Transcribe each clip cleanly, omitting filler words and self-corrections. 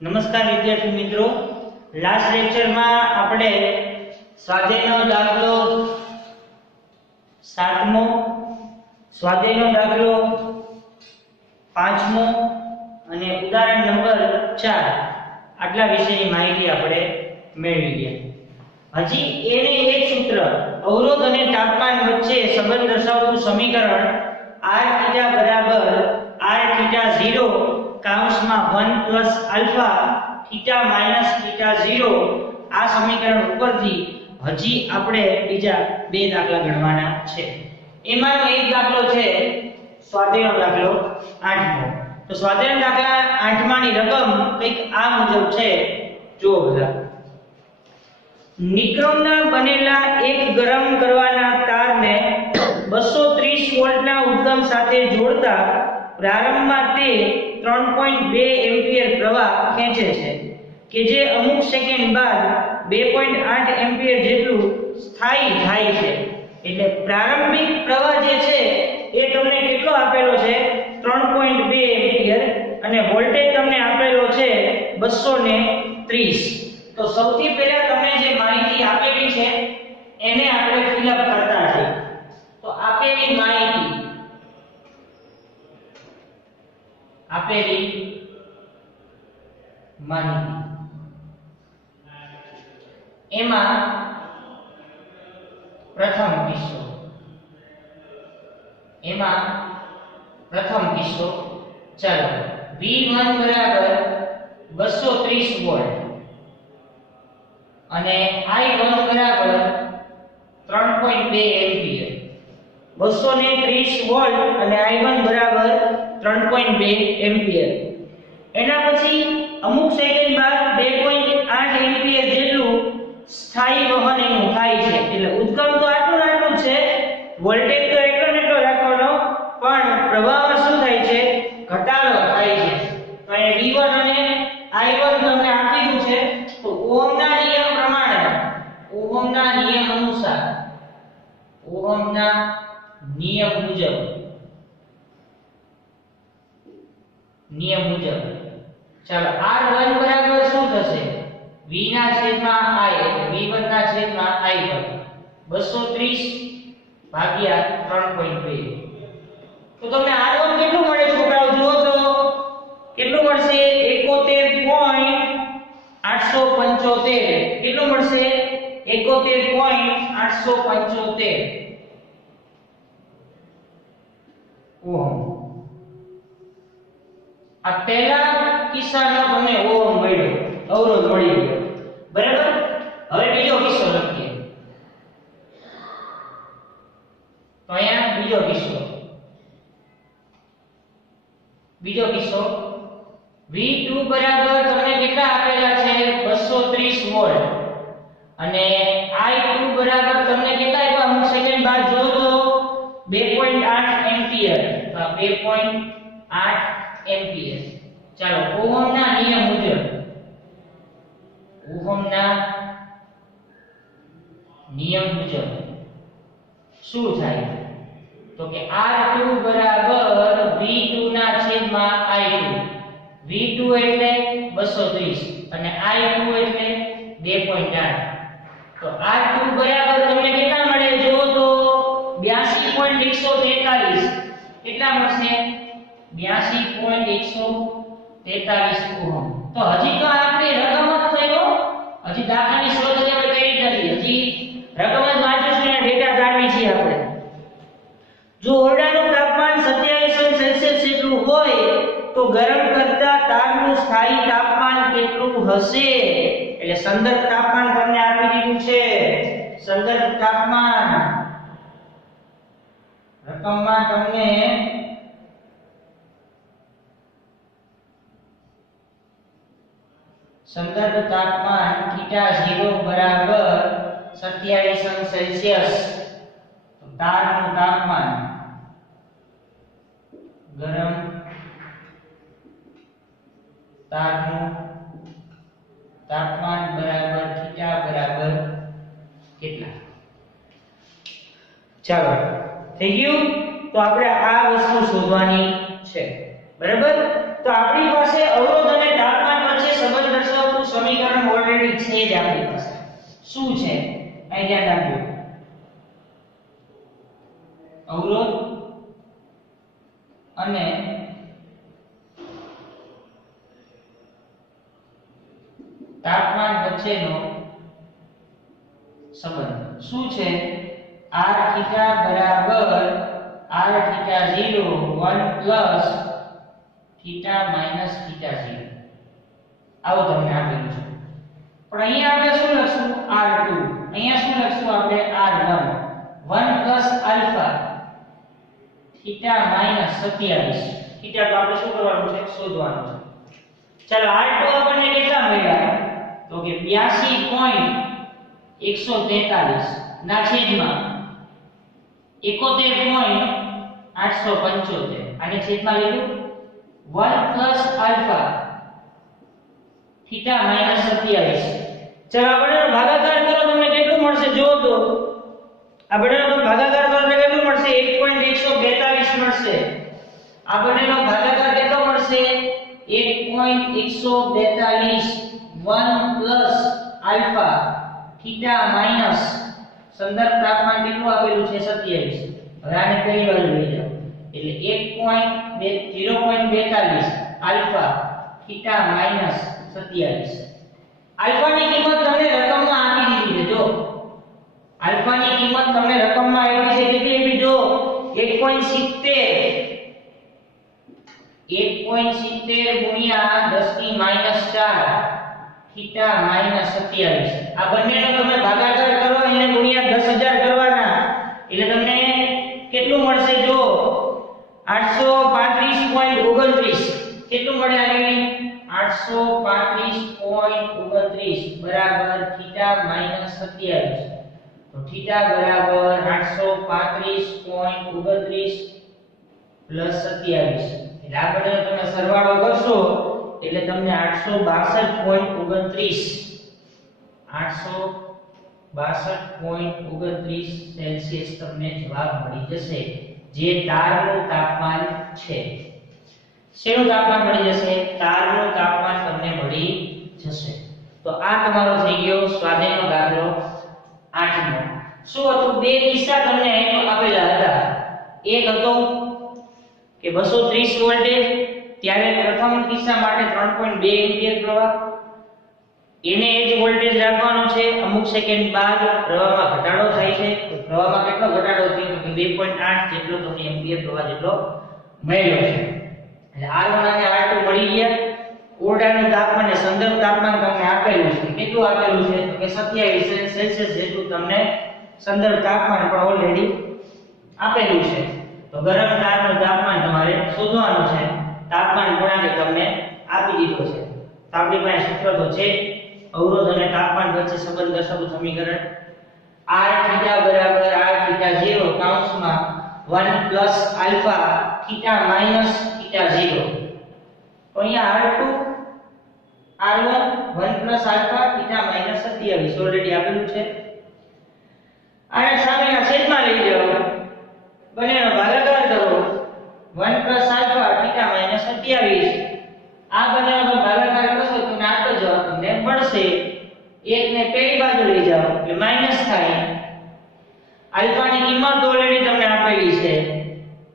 નમસ્કાર વિદ્યાર્થી મિત્રો, લાસ્ટ લેક્ચરમાં આપણે સ્વાધ્યાયનો દાખલો 7મો, સ્વાધ્યાયનો દાખલો 5મો અને ઉદાહરણ નંબર 4 આટલા વિશેની માહિતી આપણે મેળવી ગયા. હજી એને એક સૂત્ર અવરોધ અને તાપમાન વચ્ચે સંબંધ દર્શાવતું સમીકરણ r θ બરાબર r θ0 કાઉન્સમાં 1 plus alpha theta minus theta 0 આ સમીકરણ ઉપરથી હજી આપણે બીજા બે દાખલા ગણવાના છે. એમાંનો એક દાખલો છે સ્વાધ્યાયનો દાખલો 8મો. તો સ્વાધ્યાયનો દાખલા 8માની રકમ કંઈક આ મુજબ છે. જુઓ બધા, નિક્રોમના બનેલા એક ગરમ કરવાના તારને 230 વોલ્ટના ઉદ્ગમ સાથે જોડતા પ્રારંભમાં તે 3.2 એમ્પિયર પ્રવાહ ખેંચે છે કે જે અમુક સેકન્ડ બાદ 2.8 એમ્પિયર જેટલું સ્થાયી થાય છે. એટલે પ્રારંભિક પ્રવાહ જે છે એ તમને કેટલો આપેલો છે? 3.2 એમ્પિયર અને વોલ્ટેજ તમને આપેલો છે 230. તો સૌથી પહેલા તમને જે માહિતી આપેલી છે એને આપણે ફિલઅપ કરતા જઈએ. તો આપેલી માહિતી એમાં પ્રથમ કિસ્સો ચાલો V1 બરાબર 230 વોલ્ટ અને I1 બરાબર 3.2 એમ્પિયર. 230 વોલ્ટ અને I1 બરાબર 3.2 એમ્પિયર. એના પછી અમુક સેકન્ડ બાદ 2.8 એમ્પિયર જેટલું સ્થાયી વહન એનું થાય છે. એટલે ઉદ્ગમ તો આટલું જ છે, વોલ્ટેજ તો એટલો ને એટલો રાખવાનો, પણ પ્રવાહમાં શું થાય છે? ઘટાડો થાય છે. તો અહીંયા V1 અને I1 તમને આપી દીધું છે. તો ઓહમના નિયમ પ્રમાણે, ઓહમના નિયમ અનુસાર, ઓહમના નિયમ મુજબ ચાલો R1 બરાબર શું થશે? V ના છેદમાં I એટલે V1 ના છેદમાં I1 230 ભાગ્યા 3.2. તો તમને R1 કેટલું મળે છોકરાઓ? જુઓ તો કેટલું મળશે? 71.875. કેટલું મળશે? 71.875 ઓહમ. આ પહેલા કિસ્સામાં તમને ઓહમ મળ્યો, અવરોધ મળી ગયો, બરાબર? હવે બીજો કિસ્સો લખીએ. તો અહીંયા બીજો કિસ્સો V2 બરાબર તમને કેટલા આપેલા છે? 230 વોલ્ટ અને I2 બરાબર તમને કેટલા આપ્યા? અમુક સેકન્ડ બાદ જો તો 2.8 એમ્પિયર. તો 2.8 એમ્પિયર. ચાલો ઓહમના નિયમ મુજબ શું થાય? તો કે R2 બરાબર V2 ના છેદમાં I2. V2 એટલે 230 અને I2 એટલે 2.8. તો R2 બરાબર તમને કેટલા મળે? જો તો 82.143. કેટલા મળશે? 82.143 ઓહમ. તો હજી તો આપણી રકમ જ થયો, હજી દાખલાની શોધ આપણે કરી નથી, હજી રકમ જ વાંચીશું અને ડેટા જાણવી છે આપણે. જો ઓરડાનું તાપમાન 27 સેલ્સિયસ જેટલું હોય તો ગરમ કરતા તારનું સ્થાયી તાપમાન કેટલું હશે? એટલે સંદર્ભ તાપમાન તમને આપી દીધું છે. સંદર્ભ તાપમાન રકમમાં તમને સંદર્ભ તાપમાન θ0 બરાબર 27 સેલ્સિયસ. તો તારનું તાપમાન, ગરમ તારનું તાપમાન બરાબર θ બરાબર કેટલા? ચાલો થઈ ગયું. તો આપણે આ વસ્તુ શોધવાની છે, બરાબર? તો આપણી પાસે અવરોધ અને તાપમાન વચ્ચે સંબંધ દર્શાવતું સમીકરણ ઓલરેડી છે જ આપણી પાસે. શું છે? અહીં ધ્યાન રાખજો. અવરોધ અને તાપમાન વચ્ચેનો સંબંધ શું છે? r થીટા બરાબર r theta 0 1 plus theta minus theta 0. આવું તમને આપેલું છે. પણ અહીંયા આપણે શું લખશું? r2. અહીંયા શું લખશું આપણે? r1 1 plus alpha theta minus 27. Theta તો આપણે શું કરવાનું છે? શોધવાનું છે. ચાલો r2 આપણને કેટલા મળ્યા? તો કે 82.143 ના છેદમાં 71.875. આને છેદમાં લીધું 1 પ્લસ આલ્ફા થીટા માઈનસ 27. ચાલો આપણે ભાગાકાર કરો તમને કેટલું મળશે? જો તો આપણેનો ભાગાકાર કરો એટલે કેટલું મળશે? 1.142 મળશે. આપણેનો ભાગાકાર કેટલો મળશે? 1.142 1 પ્લસ આલ્ફા થીટા માઈનસ સંદર્ભ તાપમાન કેટલું આપેલું છે? 27. હવે આને પહેલી બાજુ લઈ જાઓ એટલે 0.42 આલ્ફા થીટા માઈનસ 27. આલ્ફાની કિંમત તમને રકમમાં આપી દીધી છે. જો આલ્ફાની કિંમત તમને રકમમાં આપી છે કેટલી આપી? જો 1.70 ગુણ્યા 10 ની માઈનસ 4 થીટા માઈનસ 27. આ બંનેનો તમે ભાગાકાર કરો એને ગુણ્યા 10000 કરવાના એટલે તમને કેટલું મળશે? જો 835.29. કેટલું મળે? આને 835.29 બરાબર થીટા માઈનસ 27. તો થીટા બરાબર 835.29 પ્લસ 27. એટલે આ બંનેનો તમે સરવાળો કરશો એટલે તમને 862.29 સેલ્સિયસ તમને જવાબ મળી જશે, જે તારનું તાપમાન છે. શેનું તાપમાન મળી જશે? તારનું તાપમાન તમને મળી જશે. તો આ તમારો થઈ ગયો સ્વાધ્યાયનો દાખલો 8મો. શું હતું? બે કિસ્સા તમને આપેલા હતા. એક હતો કે 230 વોલ્ટેજ, ત્યારે પ્રથમ કિસ્સા માટે 3.2 એમ્પિયર પ્રવાહ, એને એ જ વોલ્ટેજ રાખવાનો છે. અમુક સેકન્ડ બાદ પ્રવાહમાં ઘટાડો થાય છે. તો પ્રવાહમાં કેટલો ઘટાડો થયો? તો 2.8 જેટલો તમને એમ્પિયર પ્રવાહ જેટલો મળ્યો છે. એટલે R1 અને R2 મળી ગયા. ઓરડાનું તાપમાન અને સંદર્ભ તાપમાન તમને આપેલું છે. કેટલું આપેલું છે? તો કે 27 સેલ્સિયસ જેટલું તમને સંદર્ભ તાપમાન પણ ઓલરેડી આપેલું છે. તો ગરમ તારનું તાપમાન તમારે શોધવાનું છે. તાપમાન ગુણાંક તમને આપી દીધો છે. તો આપણી પાસે સૂત્ર તો છે. અવરોધ અને તાપમાન વચ્ચે સંબંધ દર્શાવતું સમીકરણ r θ બરાબર r θ 0 કૌંસમાં 1 plus alpha theta minus theta 0. તો અહીંયા r2 r1 1 plus alpha theta minus 27 already આપેલું છે. આને સામેના છેદમાં લઈ જાઓ, બંનેનો ભાગાકાર કરો. 1 પ્લસ આલ્ફા થીટા માઈનસ 27. આ બંનેનો ભાગાકાર કરશો તો આટલો જવાબ તમને મળશે. એકને પેલી બાજુ લઈ જાઓ એટલે માઈનસ થાય. આલ્ફાની કિંમત ઓલરેડી તમને આપેલી છે.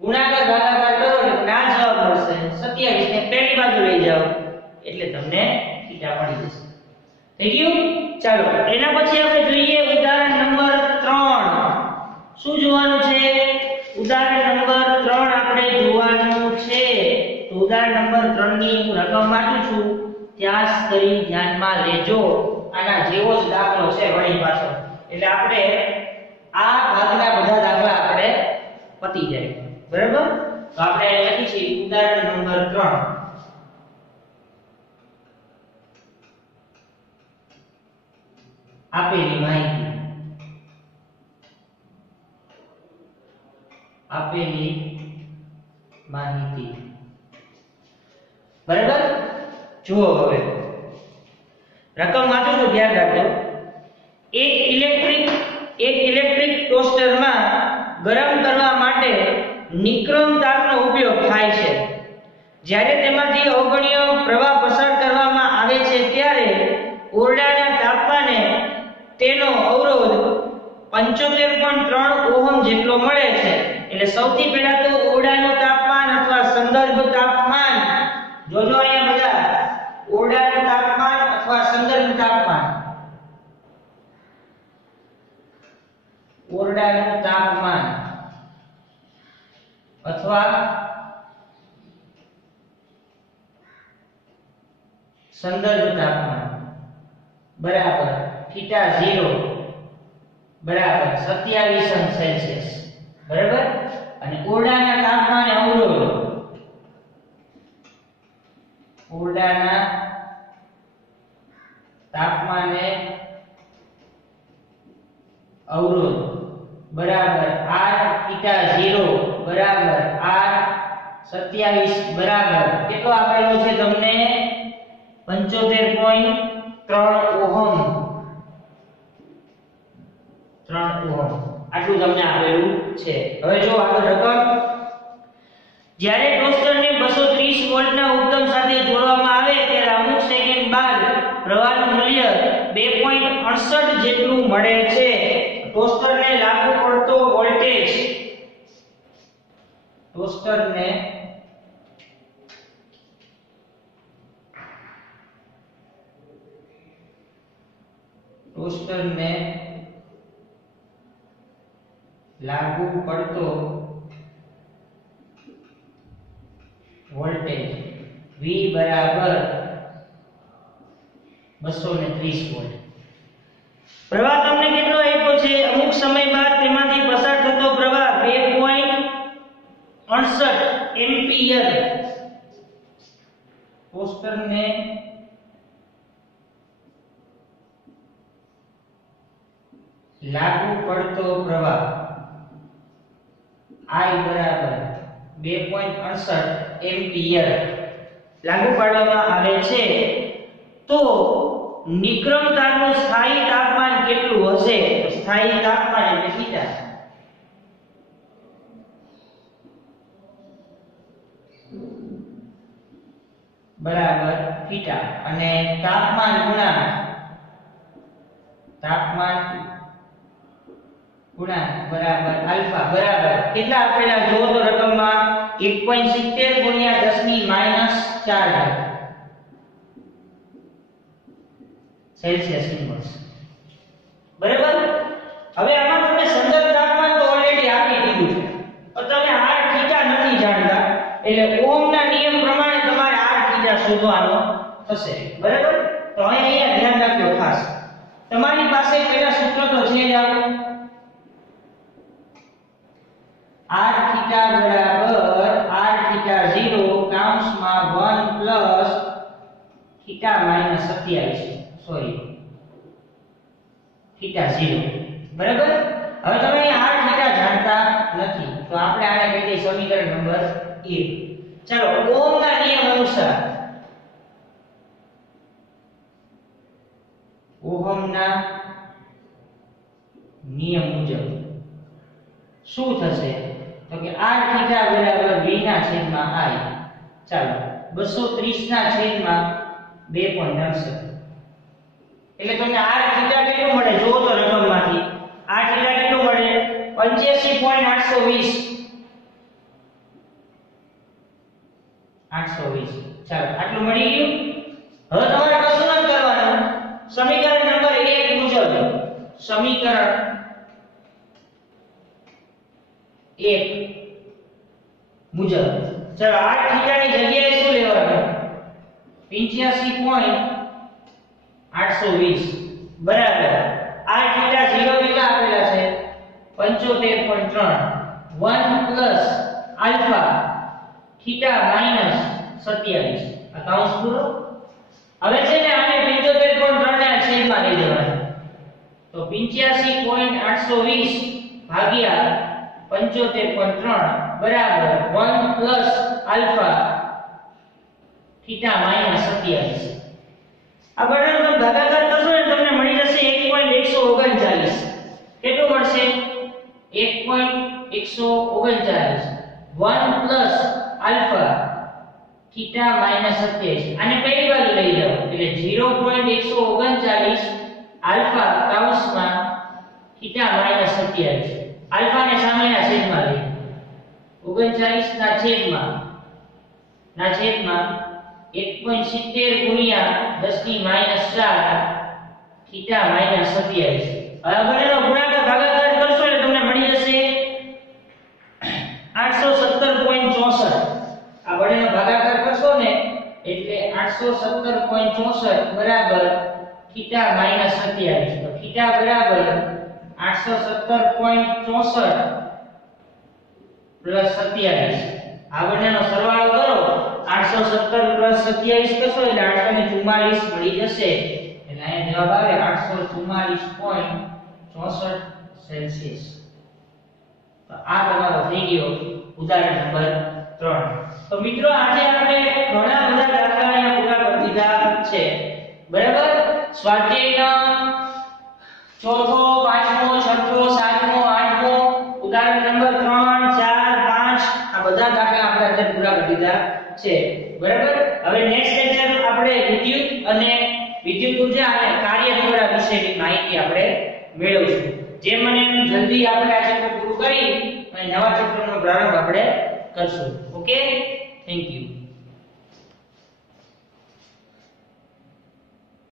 ગુણાકાર ભાગાકાર કરો એટલે આ જવાબ મળશે. 27 ને પેલી બાજુ લઈ જાઓ એટલે તમને થીટા મળી જશે. થઈ ગયું? ચાલો એના પછી આપણે જોઈએ ઉદાહરણ નંબર 3. શું જોવાનું છે? ઉદાહરણ નંબર 3 આપણે જોવાનું છે. તો ઉદાહરણ નંબર 3 ની હું રકમ વાંચું છું, ત્યાસ કરી ધ્યાનમાં લેજો. આના જેવો જ દાખલો છે વળી પાછો, એટલે આપણે આ ભાગના બધા દાખલા આપણે પતી જાય. બરાબર? તો આપણે લખી છે ઉદાહરણ નંબર 3. આપેલી માહિતી બરાબર? જુઓ હવે રકમ વાંચો તો ધ્યાન રાખજો. એક ઇલેક્ટ્રિક ટોસ્ટરમાં ગરમ કરવા માટે નિક્રમ તાપનો ઉપયોગ થાય છે. જ્યારે તેમાંથી અવગણ્ય પ્રવાહ પસાર કરવામાં આવે છે ત્યારે ઓરડાના તાપમાને તેનો અવરોધ 75.3 ઓહમ જેટલો મળે છે. એટલે સૌથી પહેલા તો ઓરડાનું તાપમાન અથવા સંદર્ભ તાપમાન જોજો અહીંયા બધા ઓરડાનું તાપમાન અથવા સંદર્ભ તાપમાન ઓરડાનું તાપમાન અથવા સંદર્ભ તાપમાન બરાબર θ0 બરાબર 27 અંશ સેલ્સિયસ બરાબર. અને ઓરડાના તાપમાને અવરોધ ઓરડાના તાપમાને અવરોધ બરાબર r θ0 બરાબર r27 બરાબર કેટલો આપેલો છે તમને 75.3 ઓહમ 3 ઓહમ આટલું તમને આપેલું છે. હવે જો આગળ રકમ જ્યારે ટોસ્ટરને 230 વોલ્ટના ઉપદમ સાથે જોડવામાં આવે ત્યારે અમુક સેકન્ડ બાદ પ્રવાહનું મૂલ્ય 2.68 જેટલું મળે છે. ટોસ્ટરને લાગુ પડતો વોલ્ટેજ ટોસ્ટરને લાગુ પડતો વોલ્ટેજ V બરાબર 230 વોલ્ટ. પ્રવાહ તમને કેટલો આપ્યો છે? અમુક સમય બાદ તેમાંથી પસાર થતો પ્રવાહ 2.68 એમ્પિયર. ટોસ્ટરને લાગુ પડતો પ્રવાહ I બરાબર 2.68 એમ્પિયર લાગુ પાડવામાં આવે છે તો નિક્રમતાનું સ્થાયી તાપમાન કેટલું હશે? સ્થાયી તાપમાન એટલે θ બરાબર θ અને તાપમાન ગુણાંક બરાબર આલ્ફા બરાબર કેટલા આપેલા જો તો રકમમાં 1.70 ગુણ્યા 10 ની -4 સેલ્સિયસ ઇન્વર્સ બરાબર. હવે આમાં તમને સંદર્ભ તાપમાન તો ઓલરેડી આપી દીધું છે પણ તમે r θ નથી જાણતા એટલે ઓહમના નિયમ પ્રમાણે તમારે r θ શોધવાનો થશે બરાબર. તો અહીંયા ધ્યાન રાખજો ખાસ તમારી પાસે પહેલા સૂત્ર તો છે જ r θ બરાબર r θ0 કાઉન્સમાં 1 પ્લસ θ માઈનસ 27 સોરી θ0 બરાબર. હવે તમે r θ જાણતા નથી તો આપણે આને કહી દઈએ સમીકરણ નંબર 1. ચાલો ઓહમના નિયમ અનુસાર ઓહમના નિયમ મુજબ શું થશે તો કે r θ બરાબર v ના છેદમાં I. ચાલો 230 ના છેદમાં 2.68 એટલે તમને r θ કેટલું મળે જો તો રકમમાંથી r θ કેટલું મળે 85.820 ચાલો આટલું મળી ગયું. હવે તમારે કશું ન કરવાનું સમીકરણ નંબર 1 મુજબ સમીકરણ 1 મુજબ ચાલો r θ ની જગ્યાએ શું લેવાનું 85.820 બરાબર r θ 0 કેટલા આપેલા છે 75.3 1 પ્લસ આલ્ફા θ માઈનસ 27 આ કાઉન્સ પૂરો. હવે છે ને આને 75.3 ને છેદમાં લઈ લેવાનું તો 85.820 ભાગ્યા 75.3 બરાબર 1 પ્લસ આલ્ફા θ માઈનસ 27. આ બંનેનો તમે ભાગાકાર કરશો ને તમને મળી જશે 1.139. કેટલું મળશે 1.139 1 પ્લસ આલ્ફા θ થીટા -27 આને પહેલી બાજુ લઈ જાઓ એટલે 0.139 આલ્ફા કૌંસમાં થીટા -27 આલ્ફા ને સામેના છેદમાં લઈ 39 ના છેદમાં 1.70 ગુણ્યા 10⁻⁴ થીટા -27 હવે બંનેનો ગુણાકાર ભાગાકાર કરશો એટલે તમને મળી જશે 817.64 આ બંનેનો ભાગાકાર કરશો ને એટલે 817.64 બરાબર થીટા -27 તો થીટા બરાબર 817.64 પ્લસ 27 આ બંનેનો સરવાળો કરો 817 પ્લસ 27 કરશો એટલે 844 મળી જશે એટલે અહીંયા જવાબ આવે 844.64 સેલ્સિયસ તો આ તમારો થઈ ગયો ઉદાહરણ નંબર 3 તો મિત્રો આજે આપણે ઘણા બધા દાખલા અહીંયા પૂરા કરી દીધા છે બરાબર સ્વાધ્યાયનો ચોથો પાંચમો છઠ્ઠો સાતમો આઠમો ઉદાહરણ નંબર 3 4 5 આ બધા દાખલા આપણે આજે પૂરા કરી દીધા છે બરાબર હવે નેક્સ્ટ લેક્ચર આપણે વિદ્યુત ઉર્જા અને કાર્ય તીવ્રતા વિશેની માહિતી આપણે મેળવશું જેમ મને જલ્દી આપણે આ ચેપ્ટર પૂરું કરી અને નવા ચેપ્ટરનો પ્રારંભ આપણે કરશું ઓકે થેન્ક યુ